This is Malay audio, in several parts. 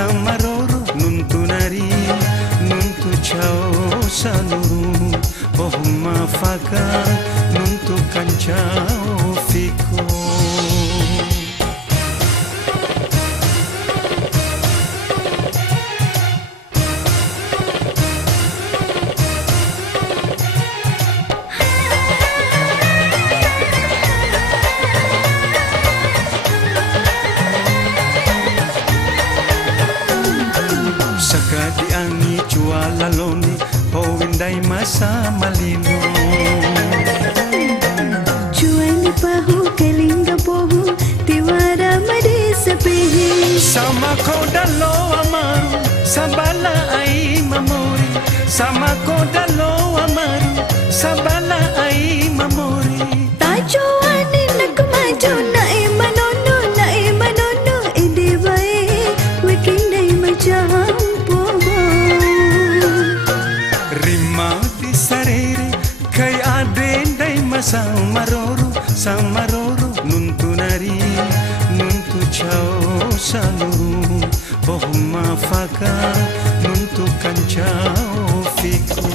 samaroro nuntunari nuntu chao sanuru pohuma faga nuntu kancao fiko. Sakadi ani chualaloni howindai masa malino Chuani pahu kelinga pohu tiwara madisa pehe sama kodalo amaru sabala ai mamori sama kodalo amaru sabala ai mamori tachuani nakmajo na manono edibai wikindai majam kai adendai samaroro nuntunari nuntu chao sanuru pohuma faga nuntu kancao fiko.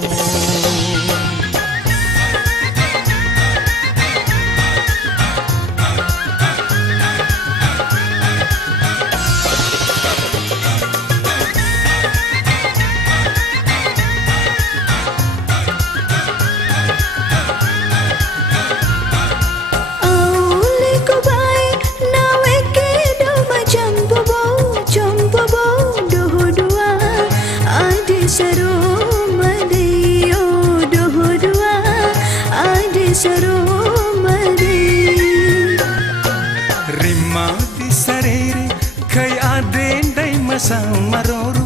Kai adendai samaroro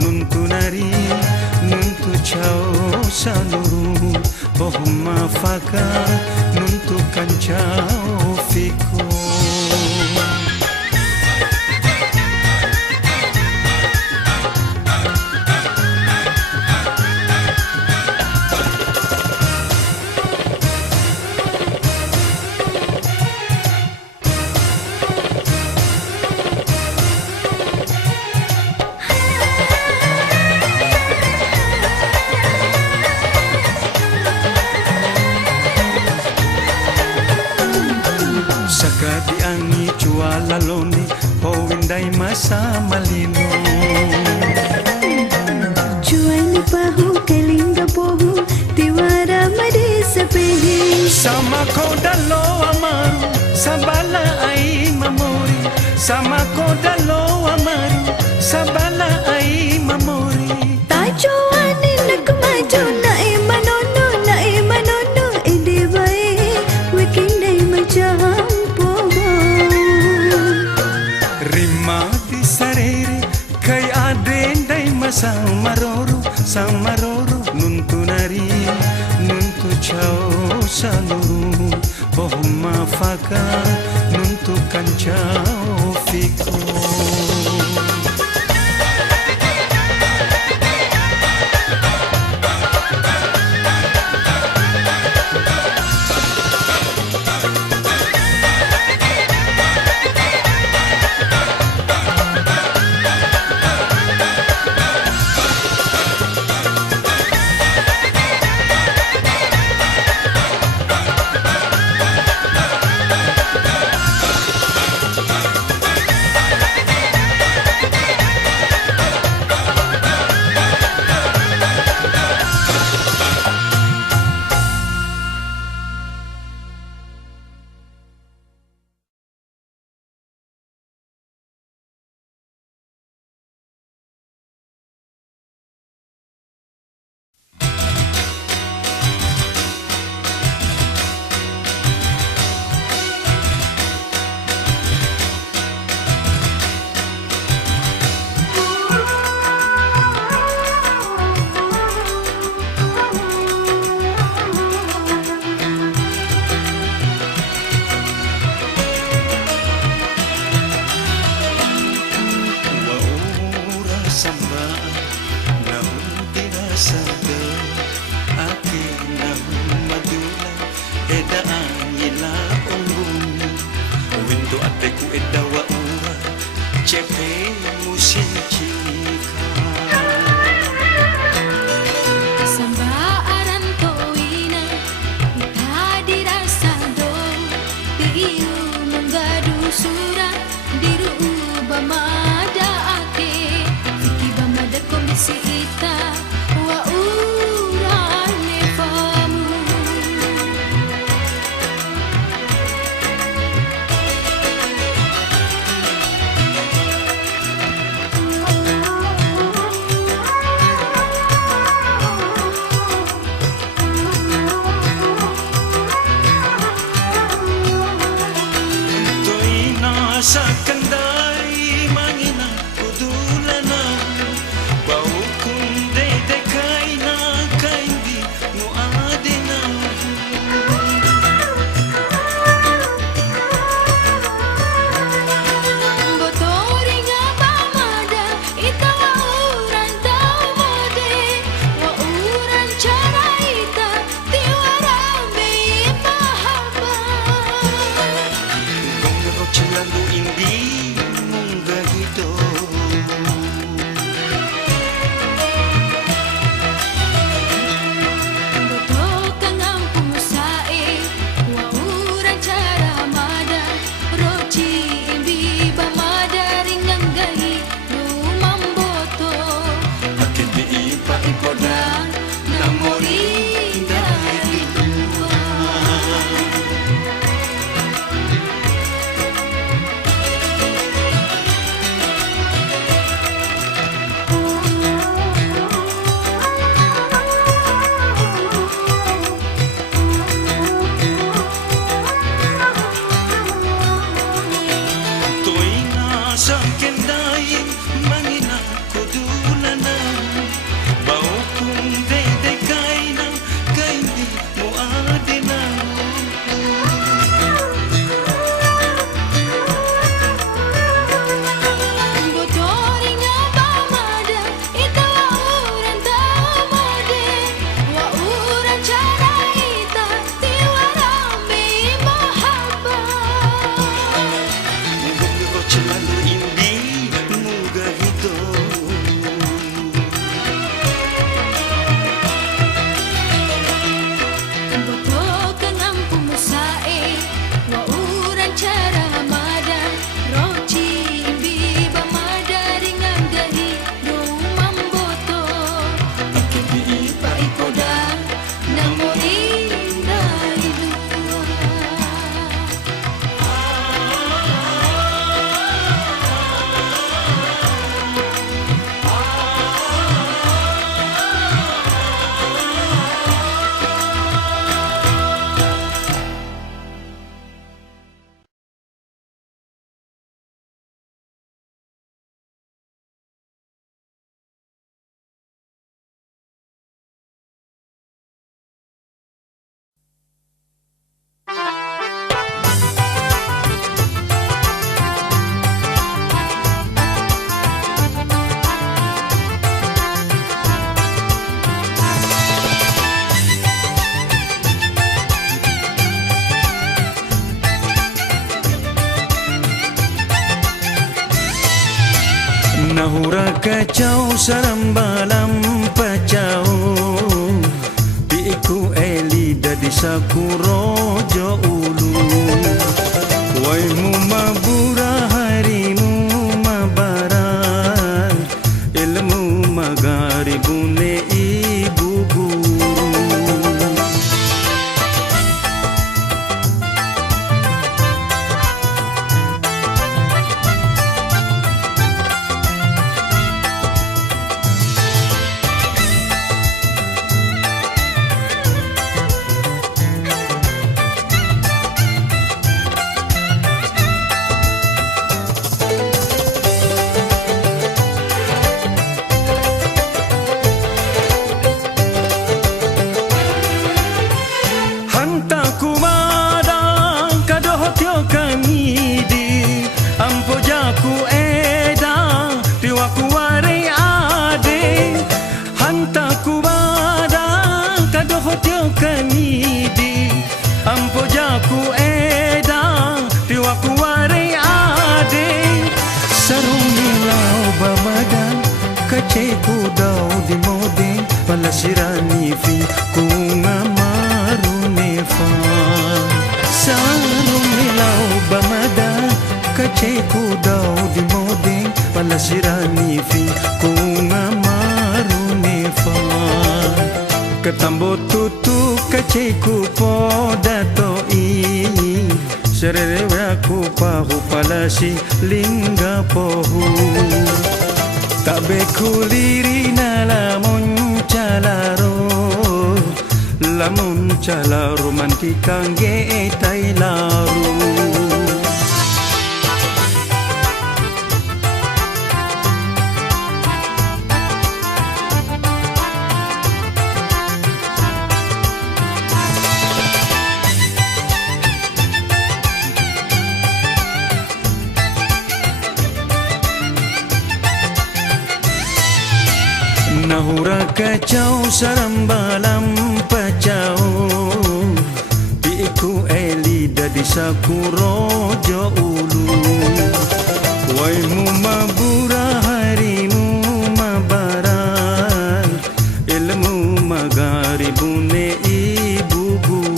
nuntunari nuntu chao sanuru pohuma faga nuntu kancao fiko. Sakadi ani chualaloni howindai masa malino Chuani pahu kelinga pohu tiwara madisa pehe sama kodalo amaru sabala ai mamori sama kodalo amaru sabala ai mamori tachuani nakmajo na manono edibai wikindai majam kai adendai samaroro nuntunari nuntu chao sanuru pohuma faga nuntu kancao fiko. Chepe kacau sarambalam pacau Piku eli dadi sakurojo ulu Waimu mabura harimu mabaran Ilmu magaribune ibu guru Kaceku dau di mode palasirani fi kunga maru nefa Sarum milau bamada Kaceku dau di mode palasirani fi kunga maru nefa Ketambo tutu kaceku podato i Sererewe aku pahu palasi lingga pohu Tabe kuliri na lamun calaro mantikang ge tai laru Nahura kacau sarambalam pacau Piku eli dadi sakurojo ulu Waimu mabura harimu mabaran Ilmu magaribune ibu guru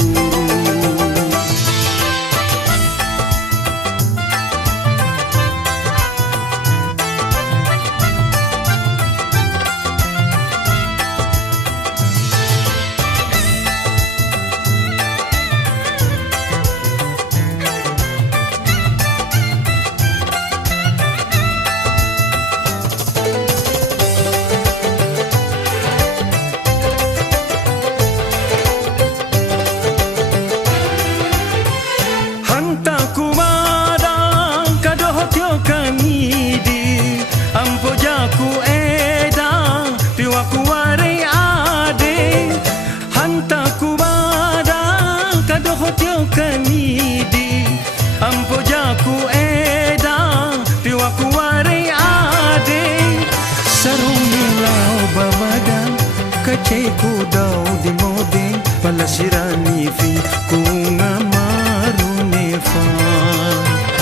Kaceku dau di mode palasirani fi kunga maru nefa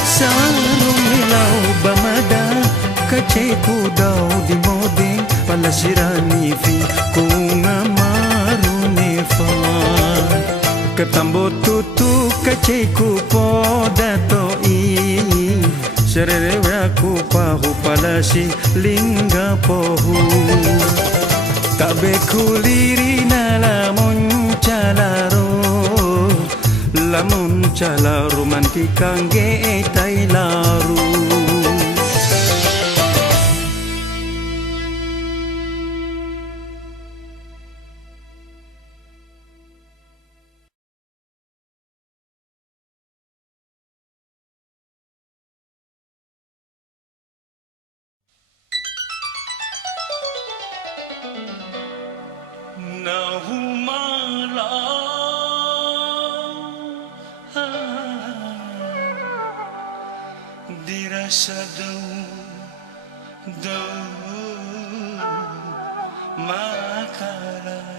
Sarum milau bamada Kaceku dau di mode palasirani fi kunga maru nefa Ketambo tutu kaceku podato i Sererewe aku pahu palasi lingga pohu Tabe kuliri na lamun calaro mantikang ge tai laru Dirasa dau makarai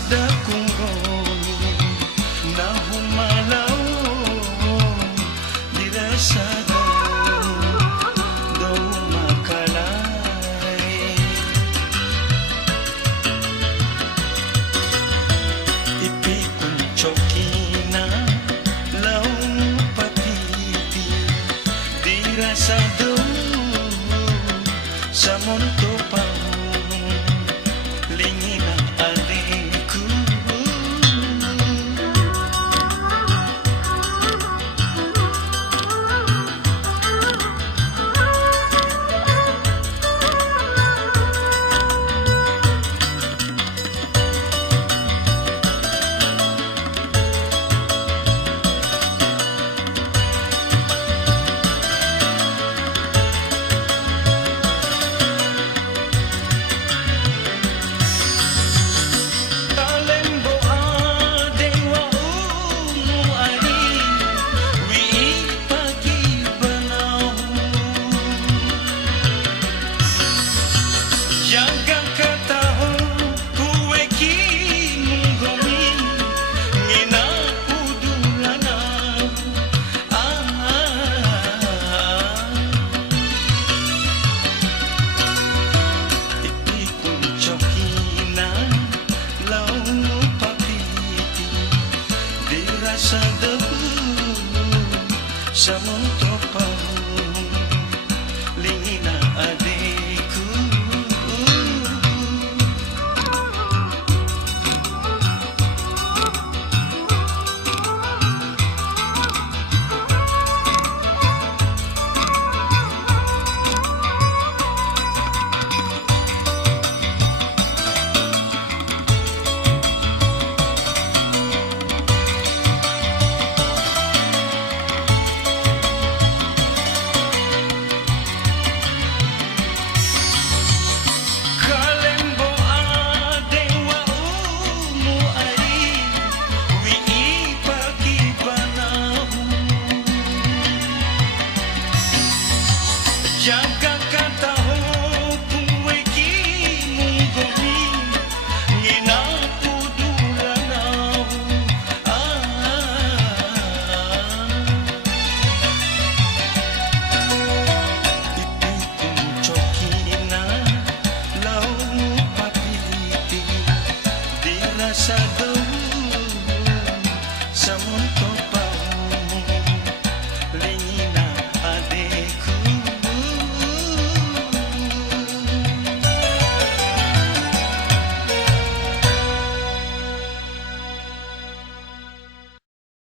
ada kungoni nahu malau dirasa do makalai ipi kuncokina lau patiti dirasa do samon to pau lingina adikku sama